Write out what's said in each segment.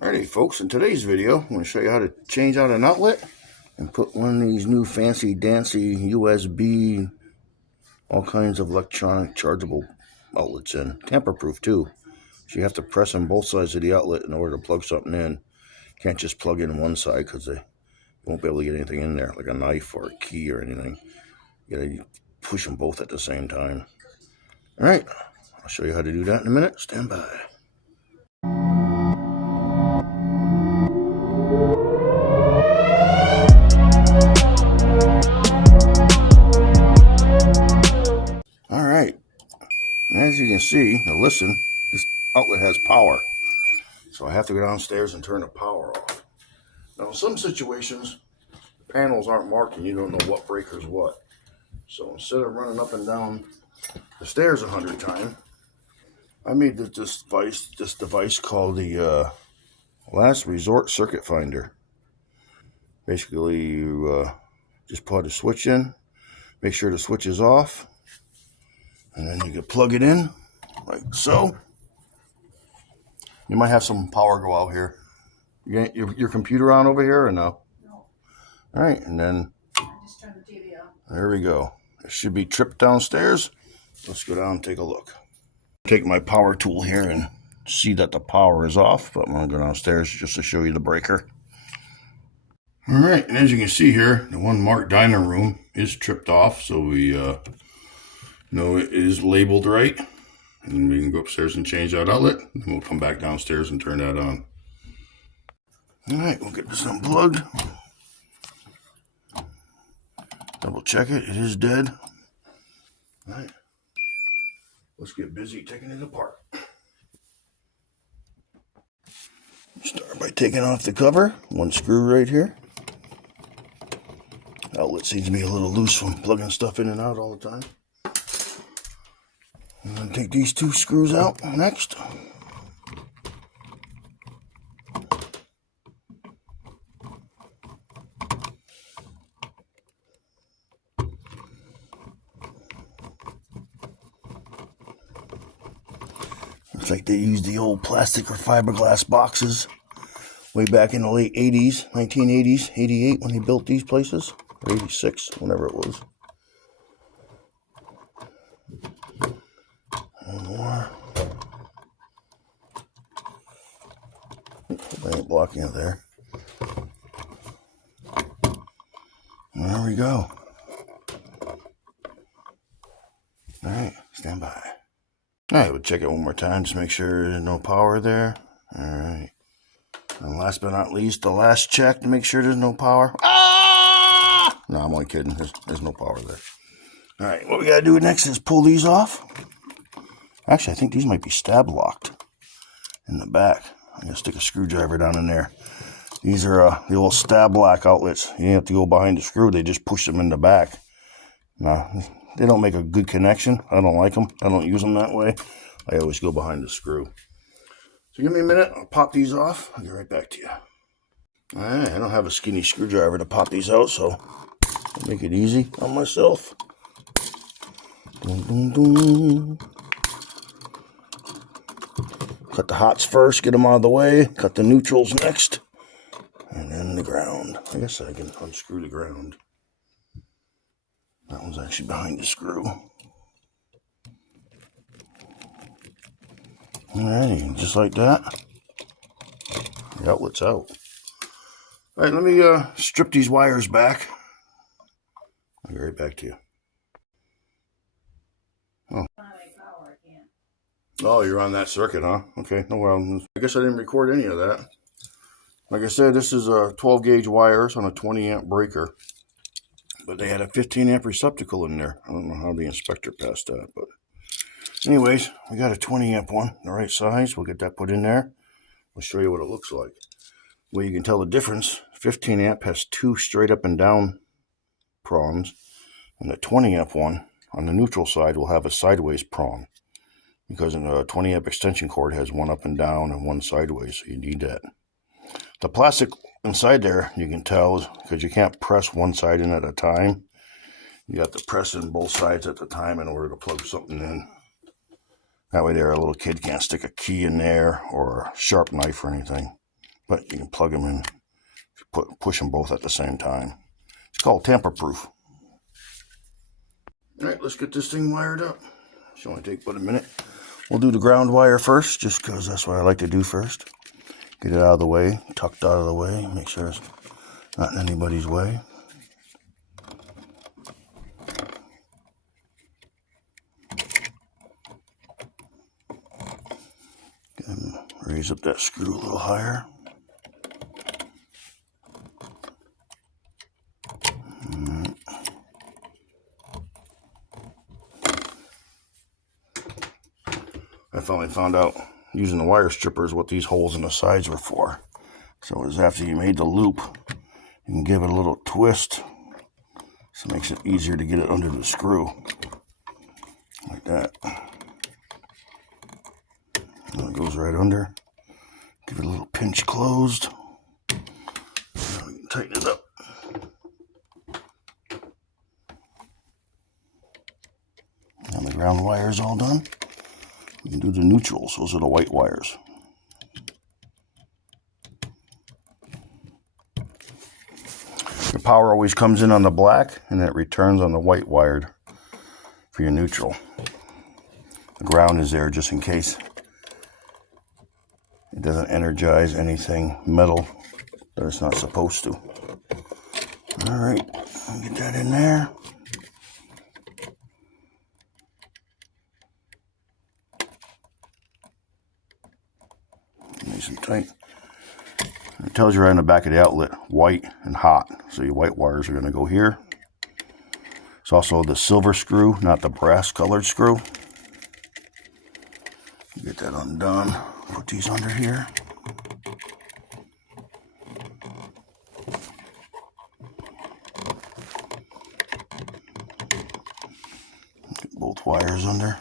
Alrighty folks, in today's video I'm going to show you how to change out an outlet and put one of these new fancy dancy USB, all kinds of electronic chargeable outlets in. Tamper proof too. So you have to press on both sides of the outlet in order to plug something in. You can't just plug in one side because you won't be able to get anything in there, like a knife or a key or anything. You gotta push them both at the same time. Alright, I'll show you how to do that in a minute. Stand by. Alright, as you can see, now listen, this outlet has power. So I have to go downstairs and turn the power off. Now in some situations, the panels aren't marked and you don't know what breaker's what. So instead of running up and down the stairs 100 times, I made this device called the Last Resort Circuit Finder. Basically, you just put a switch in, make sure the switch is off, and then you can plug it in like so. You might have some power go out here. You got your computer on over here or no? No. All right, and then I just turned the TV on. There we go. It should be tripped downstairs. Let's go down and take a look. Take my power tool here and see that the power is off, but I'm going to go downstairs just to show you the breaker. All right, and as you can see here, the one marked diner room is tripped off, so we know it is labeled right. And we can go upstairs and change that outlet, and then we'll come back downstairs and turn that on. All right, we'll get this unplugged. Double check it, it is dead. All right, let's get busy taking it apart. Start by taking off the cover, one screw right here. Outlet seems to be a little loose from plugging stuff in and out all the time. And then take these two screws out next. Looks like they used the old plastic or fiberglass boxes way back in the late 80s, 1980s, 88 when they built these places, or 86, whenever it was. One more. I ain't blocking it there. There we go. Alright, stand by. Alright, we'll check it one more time, just make sure there's no power there. Alright. And last but not least, the last check to make sure there's no power. Ah! No, I'm only kidding. There's no power there. Alright, what we gotta do next is pull these off. Actually, I think these might be stab locked in the back. I'm going to stick a screwdriver down in there. These are the old stab lock outlets. You don't have to go behind the screw. They just push them in the back. Now, they don't make a good connection. I don't like them. I don't use them that way. I always go behind the screw. So give me a minute. I'll pop these off. I'll get right back to you. All right, I don't have a skinny screwdriver to pop these out, so I'll make it easy on myself. Dun, dun, dun. Cut the hots first, get them out of the way. Cut the neutrals next. And then the ground. I guess I can unscrew the ground. That one's actually behind the screw. Alrighty, just like that. The outlet's out. Alright, let me strip these wires back. I'll get right back to you. Oh, you're on that circuit, huh? Okay, no problem. I guess I didn't record any of that. Like I said, this is a 12 gauge wires on a 20 amp breaker. But they had a 15 amp receptacle in there. I don't know how the inspector passed that, but anyways, we got a 20 amp one, the right size. We'll get that put in there. We'll show you what it looks like. Well, you can tell the difference. 15 amp has two straight up and down prongs, and the 20 amp one on the neutral side will have a sideways prong. Because a 20 amp extension cord has one up and down and one sideways, so you need that. The plastic inside there, you can tell, because you can't press one side in at a time. You have to press in both sides at the time in order to plug something in. That way there, a little kid can't stick a key in there or a sharp knife or anything. But you can plug them in, push them both at the same time. It's called tamper-proof. All right, let's get this thing wired up. It's only take but a minute. We'll do the ground wire first, just because that's what I like to do first. Get it out of the way, tucked out of the way, make sure it's not in anybody's way. And raise up that screw a little higher. I finally found out using the wire strippers what these holes in the sides were for. So it was after you made the loop, you can give it a little twist. So it makes it easier to get it under the screw. Like that. And it goes right under. Give it a little pinch closed. Now we can tighten it up. Now the ground wire is all done. We can do the neutrals. Those are the white wires. The power always comes in on the black and then it returns on the white wired for your neutral. The ground is there just in case it doesn't energize anything metal that it's not supposed to. All right, I'll get that in there. Nice and tight. It tells you right on the back of the outlet, white and hot. So your white wires are going to go here. It's also the silver screw, not the brass colored screw. Get that undone. Put these under here. Get both wires under.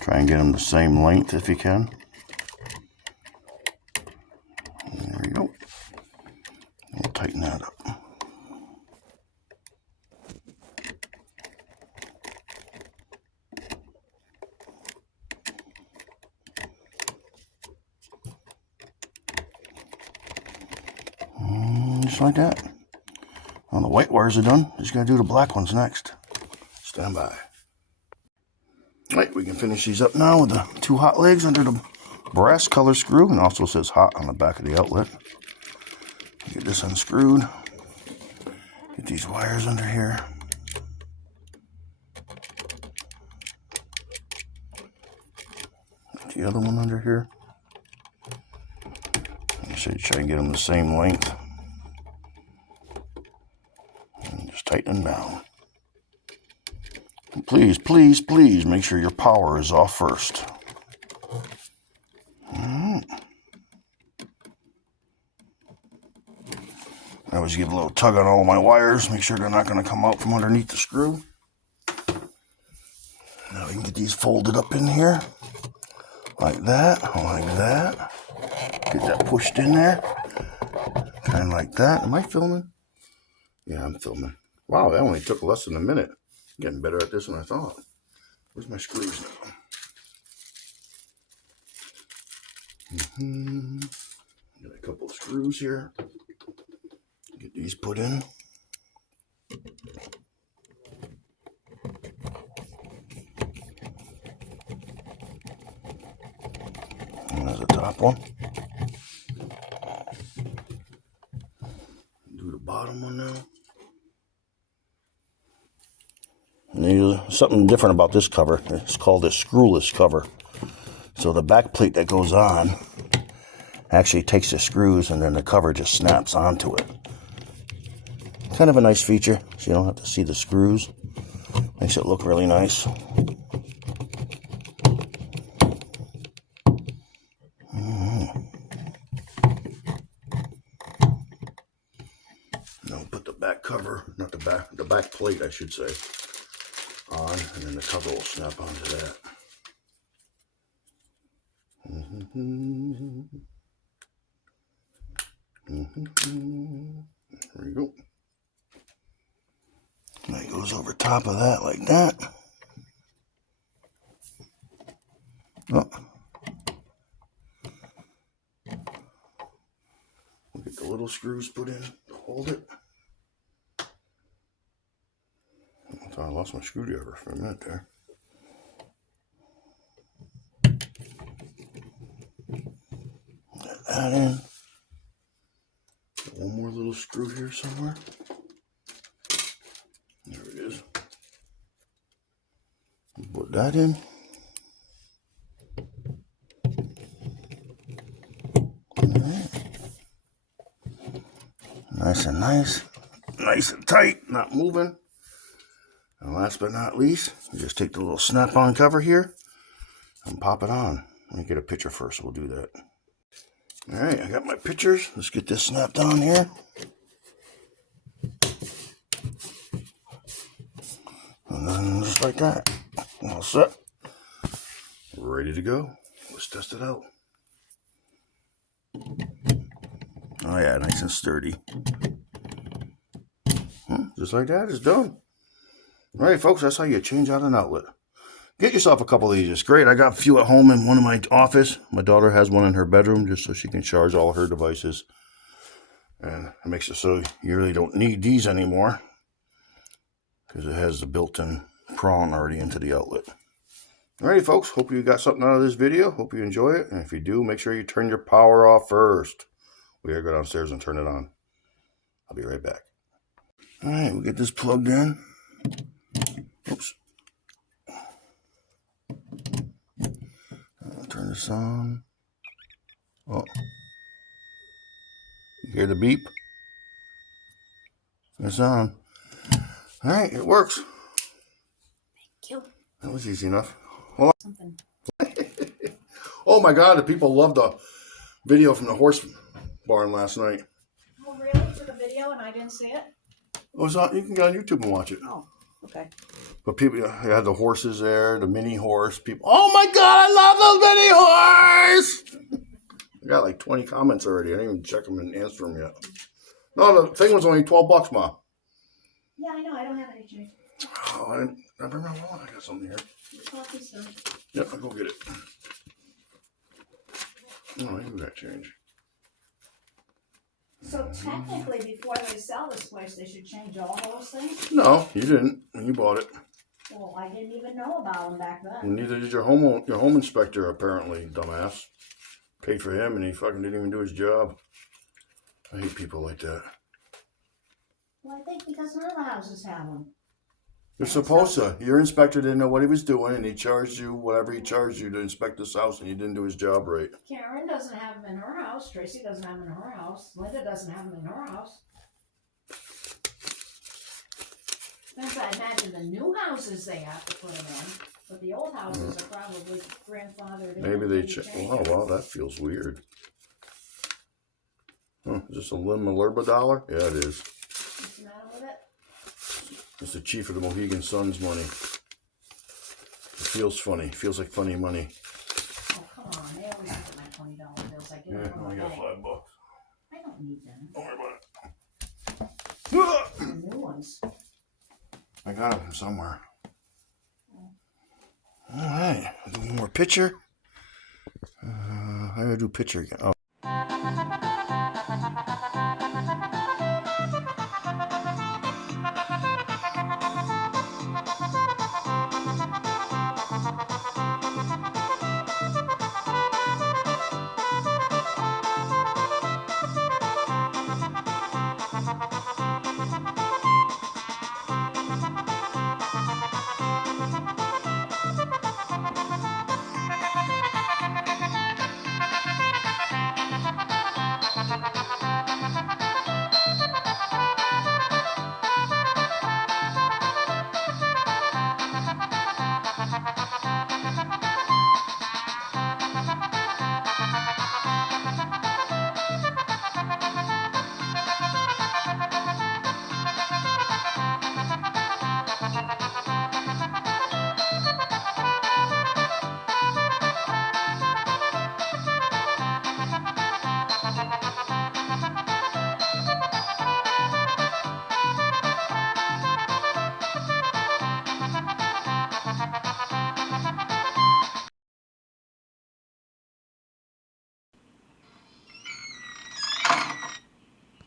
Try and get them the same length if you can. And there we go. We'll tighten that up. Just like that. Well, the white wires are done. Just gotta do the black ones next. Stand by. Right, we can finish these up now with the two hot legs under the brass color screw, and also says hot on the back of the outlet. Get this unscrewed. Get these wires under here. Get the other one under here. So you try and get them the same length. And just tighten them down. And please, please, please make sure your power is off first. I always give a little tug on all my wires, make sure they're not going to come out from underneath the screw. Now we can get these folded up in here, like that, like that. Get that pushed in there, kind of like that. Am I filming? Yeah, I'm filming. Wow, that only took less than a minute. Getting better at this than I thought. Where's my screws now? Got a couple of screws here. Get these put in. And there's the top one. Do the bottom one now. And there's something different about this cover. It's called a screwless cover. So the back plate that goes on actually takes the screws and then the cover just snaps onto it. Kind of a nice feature, so you don't have to see the screws. Makes it look really nice. Now put the back cover, not the back plate I should say, on, and then the cover will snap onto that. There you go. That goes over over top of that like that. Oh. We'll get the little screws put in to hold it. I thought I lost my screwdriver for a minute there. Get that in. One more little screw here somewhere. There it is. Put that in. Right. Nice and nice. Nice and tight, not moving. And last but not least, you just take the little snap-on cover here and pop it on. Let me get a picture first, we'll do that. All right, I got my pictures. Let's get this snapped on here. And then just like that. All set. Ready to go. Let's test it out. Oh yeah, nice and sturdy. Just like that, it's done. All right, folks, that's how you change out an outlet. Get yourself a couple of these. It's great. I got a few at home in one of my office. My daughter has one in her bedroom just so she can charge all of her devices. And it makes it so you really don't need these anymore because it has the built-in prong already into the outlet. Alrighty, folks. Hope you got something out of this video. Hope you enjoy it. And if you do, make sure you turn your power off first. We gotta go downstairs and turn it on. I'll be right back. Alright, we'll get this plugged in. Oops. I'll turn this on. Oh. You hear the beep? It's on. Alright, it works. Thank you. That was easy enough. Hold on. Oh my God, the people loved the video from the horse barn last night. Oh, really? For the video and I didn't see it? Oh, it's on, you can go on YouTube and watch it. Oh, okay. But people, they had the horses there, the mini horse. People, oh my God, I love those mini horse! I got like 20 comments already. I didn't even check them and answer them yet. No, the thing was only $12, Mom. Yeah, I know. I don't have any change. Oh, I remember my wallet. I got something here. Coffee's done. Yep, I'll go get it. Oh, you got change. So technically, before they sell this place, they should change all those things? No, you didn't when you bought it. Well, I didn't even know about them back then. Well, neither did your home inspector, apparently, dumbass. Paid for him and he fucking didn't even do his job. I hate people like that. Well, I think because none of the houses have them. You're supposed to. Your inspector didn't know what he was doing and he charged you whatever he charged you to inspect this house and he didn't do his job right. Karen doesn't have them in her house. Tracy doesn't have them in her house. Linda doesn't have them in her house. Depends, I imagine the new houses they have to put them in, but the old houses are probably grandfathered in. Maybe they check. Oh, well, that feels weird. Huh, is this a Limma dollar? Yeah, it is. What's the matter with it? It's the Chief of the Mohegan Sun's money. It feels funny. It feels like funny money. Oh, come on. They always look at my $20 bills. I get Yeah, them all I got day. $5. I don't need them. Don't worry about it. The new ones. I got them from somewhere. All right, do one more picture. I gotta do picture again. Oh.